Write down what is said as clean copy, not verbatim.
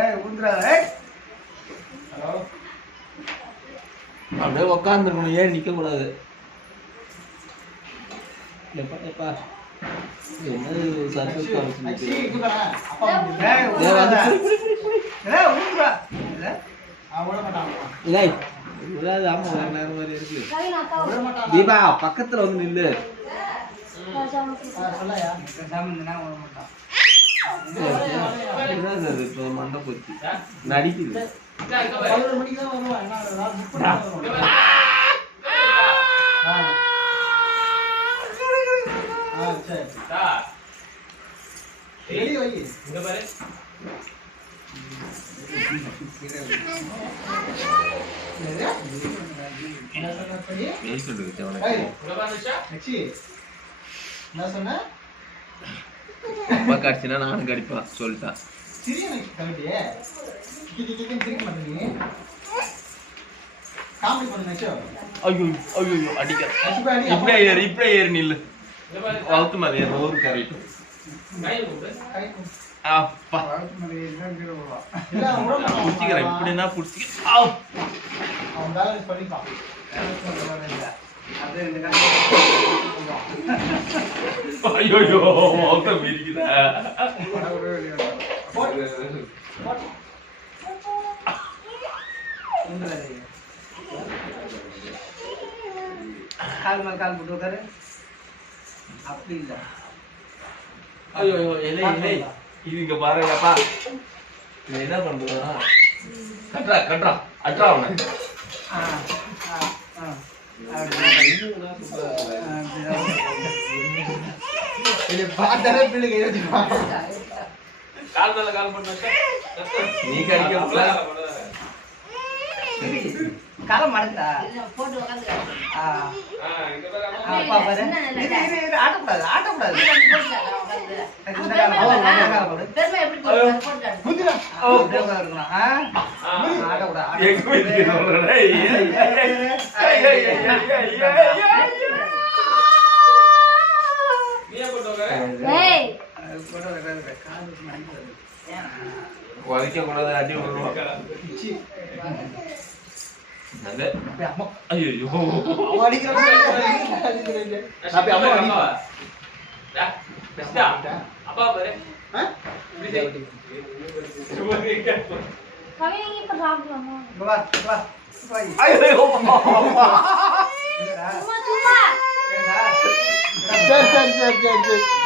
ஏய் ஊந்துடா ஏய் ஹலோ அப்படியே உட்காந்துருக்கணும், ஏன் நிற்க கூடாது. எப்பா எப்பா என்னது சர்க்கஸ் காமிச்சு தீபா பக்கத்துல வந்து நில்லு. மண்டை போச்சு நடிக்குது. அப்பா கடிச்சுனா நானும் கடிப்பேன் சொல்லிட்டான். ஐயோ ஐயோ அடிக்க இப்படியே ஏறு, இப்படியே ஏறு நில்லு. வளர்த்து மாதிரி நூறு கரெக்ட். அப்பா புடிச்சிக்கிறேன், இப்படின்னா புடிச்சிக்க. ஐயோ மௌத்தம் இருக்குதா. கால் மேல் கால் போட்டு உட்காரு. அப்படி இல்லை. ஐயோ இல்லை இல்லை, இது இங்க பாருங்கப்பா. இது என்ன பண்றா? கட்றா கட்றா அட்ரா அவனை. கால் மேல கால் பண்ண நீ கடிக்க காலம் மடக்குதா போட்டு உட்காந்து. அப்பா பாரு ஆட்டக்கூடாது ஆட்டக்கூடாது. உதைக்க கூடாது, அடி ஐயோ அப்பா பாரு. சரி சரி சரி சரி சரி